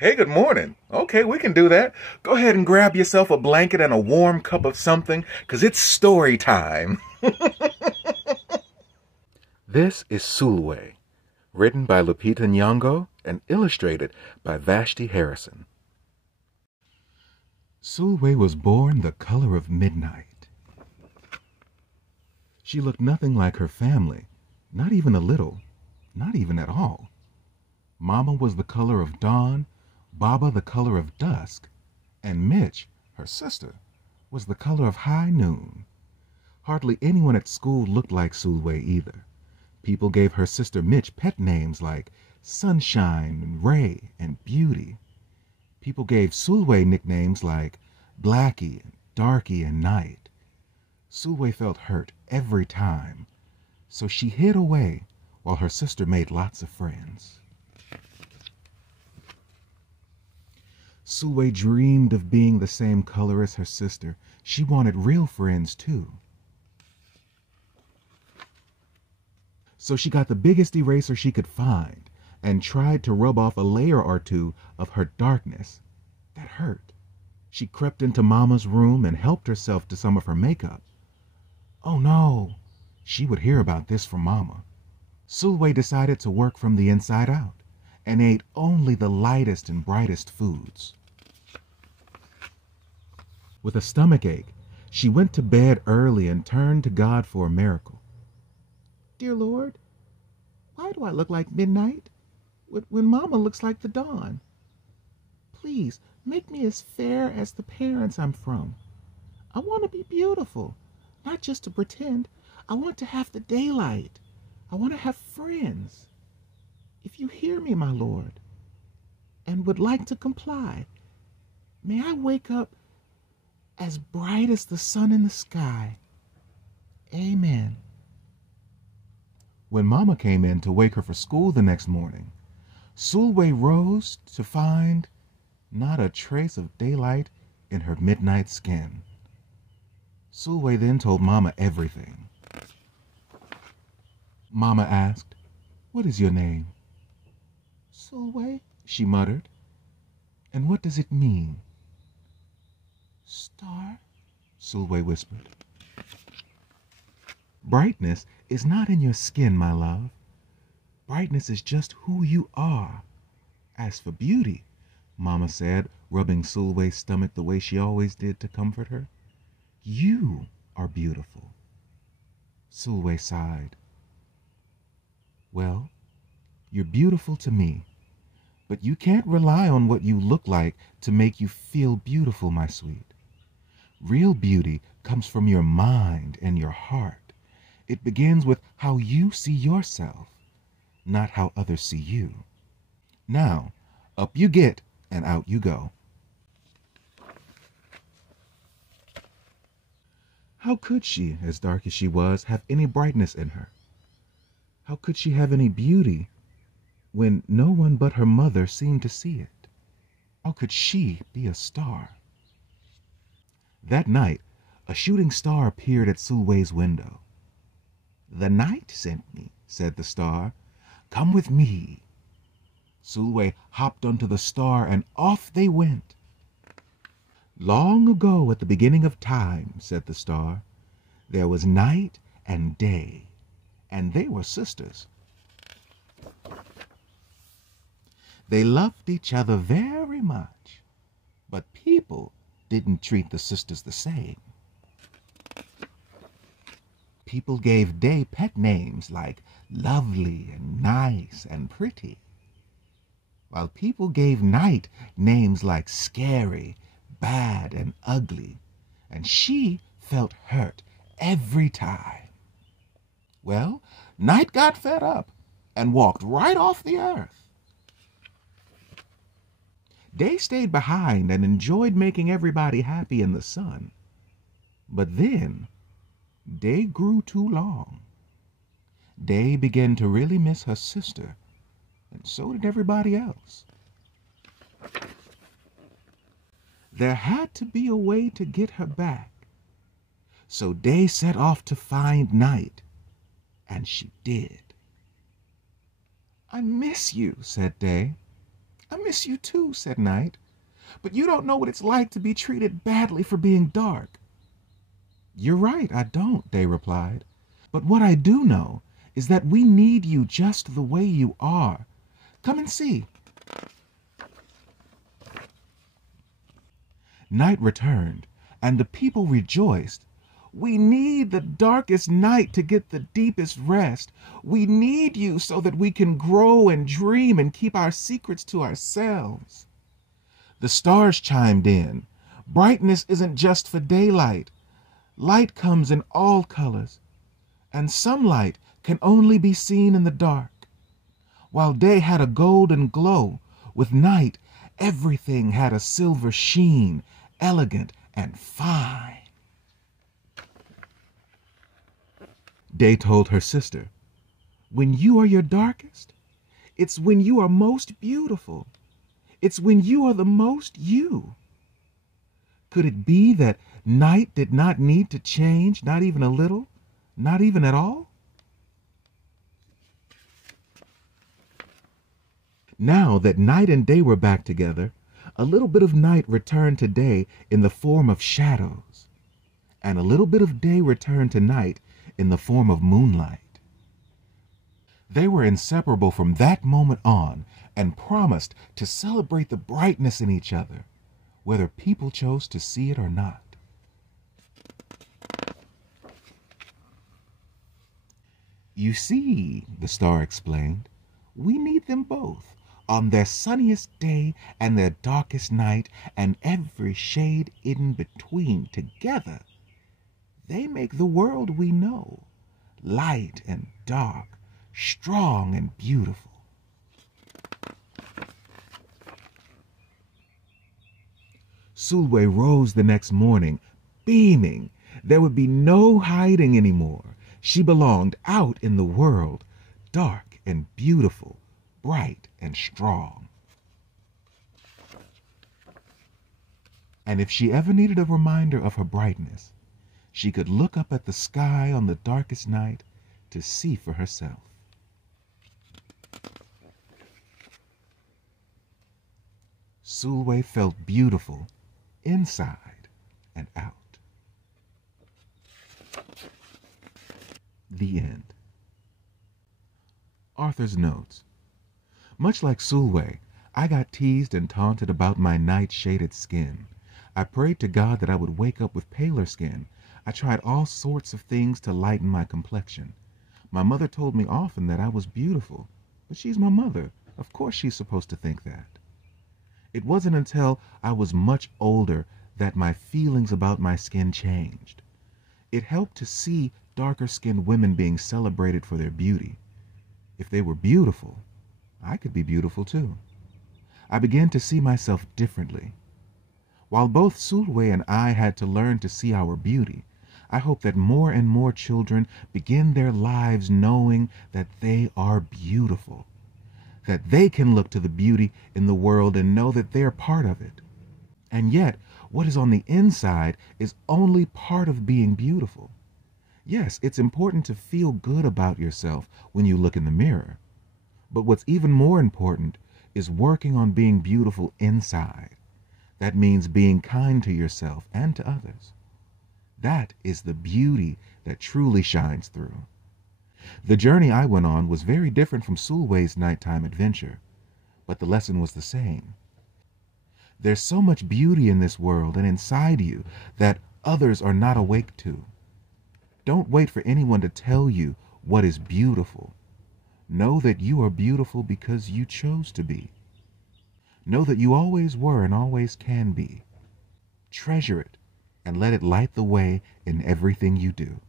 Hey, good morning. Okay, we can do that. Go ahead and grab yourself a blanket and a warm cup of something, 'cause it's story time. This is Sulwe, written by Lupita Nyong'o and illustrated by Vashti Harrison. Sulwe was born the color of midnight. She looked nothing like her family, not even a little, not even at all. Mama was the color of dawn, Baba the color of dusk, and Mitch, her sister, was the color of high noon. Hardly anyone at school looked like Sulwe either. People gave her sister Mitch pet names like Sunshine and Ray and Beauty. People gave Sulwe nicknames like Blackie and Darky and Night. Sulwe felt hurt every time, so she hid away while her sister made lots of friends. Sulwe dreamed of being the same color as her sister. She wanted real friends too. So she got the biggest eraser she could find and tried to rub off a layer or two of her darkness. That hurt. She crept into Mama's room and helped herself to some of her makeup. Oh no, she would hear about this from Mama. Sulwe decided to work from the inside out and ate only the lightest and brightest foods. With a stomachache, she went to bed early and turned to God for a miracle. Dear Lord, why do I look like midnight when Mama looks like the dawn? Please make me as fair as the parents I'm from. I want to be beautiful, not just to pretend. I want to have the daylight. I want to have friends. If you hear me, my Lord, and would like to comply, may I wake up as bright as the sun in the sky. Amen. When Mama came in to wake her for school the next morning, Sulwe rose to find not a trace of daylight in her midnight skin. Sulwe then told Mama everything. Mama asked, "What is your name?" "Sulwe," she muttered. "And what does it mean?" "Star," Sulwe whispered. Brightness is not in your skin, my love. Brightness is just who you are. As for beauty, Mama said, rubbing Sulwe's stomach the way she always did to comfort her, you are beautiful. Sulwe sighed. Well, you're beautiful to me, but you can't rely on what you look like to make you feel beautiful, my sweet. Real beauty comes from your mind and your heart. It begins with how you see yourself, not how others see you. Now, up you get and out you go. How could she, as dark as she was, have any brightness in her? How could she have any beauty when no one but her mother seemed to see it? How could she be a star? That night, a shooting star appeared at Sulwe's window. "The night sent me," said the star. "Come with me." Sulwe hopped onto the star and off they went. "Long ago at the beginning of time," said the star, "there was night and day, and they were sisters. They loved each other very much, but people didn't treat the sisters the same. People gave Day pet names like lovely and nice and pretty, while people gave Night names like scary, bad, and ugly, and she felt hurt every time. Well, Night got fed up and walked right off the earth. Day stayed behind and enjoyed making everybody happy in the sun. But then, Day grew too long. Day began to really miss her sister, and so did everybody else. There had to be a way to get her back. So Day set off to find Night, and she did. "I miss you," said Day. I miss you too, said Night. But you don't know what it's like to be treated badly for being dark. You're right, I don't, Day replied. But what I do know is that we need you just the way you are. Come and see. Night returned, and the people rejoiced. We need the darkest night to get the deepest rest. We need you so that we can grow and dream and keep our secrets to ourselves. The stars chimed in. Brightness isn't just for daylight. Light comes in all colors, and some light can only be seen in the dark. While day had a golden glow, with night everything had a silver sheen, elegant and fine. Day told her sister, when you are your darkest, it's when you are most beautiful. It's when you are the most you. Could it be that night did not need to change, not even a little, not even at all? Now that night and day were back together, a little bit of night returned to day in the form of shadows, and a little bit of day returned to night in the form of moonlight. They were inseparable from that moment on and promised to celebrate the brightness in each other, whether people chose to see it or not. You see, the star explained, we need them both on their sunniest day and their darkest night and every shade in between together. They make the world we know, light and dark, strong and beautiful. Sulwe rose the next morning, beaming. There would be no hiding anymore. She belonged out in the world, dark and beautiful, bright and strong. And if she ever needed a reminder of her brightness, she could look up at the sky on the darkest night to see for herself. Sulwe felt beautiful inside and out. The end. Author's notes. Much like Sulwe, I got teased and taunted about my night-shaded skin. I prayed to God that I would wake up with paler skin. I tried all sorts of things to lighten my complexion. My mother told me often that I was beautiful, but she's my mother. Of course she's supposed to think that. It wasn't until I was much older that my feelings about my skin changed. It helped to see darker-skinned women being celebrated for their beauty. If they were beautiful, I could be beautiful too. I began to see myself differently. While both Sulwe and I had to learn to see our beauty, I hope that more and more children begin their lives knowing that they are beautiful, that they can look to the beauty in the world and know that they're part of it. And yet, what is on the inside is only part of being beautiful. Yes, it's important to feel good about yourself when you look in the mirror. But what's even more important is working on being beautiful inside. That means being kind to yourself and to others. That is the beauty that truly shines through. The journey I went on was very different from Sulwe's nighttime adventure, but the lesson was the same. There's so much beauty in this world and inside you that others are not awake to. Don't wait for anyone to tell you what is beautiful. Know that you are beautiful because you chose to be. Know that you always were and always can be. Treasure it and let it light the way in everything you do.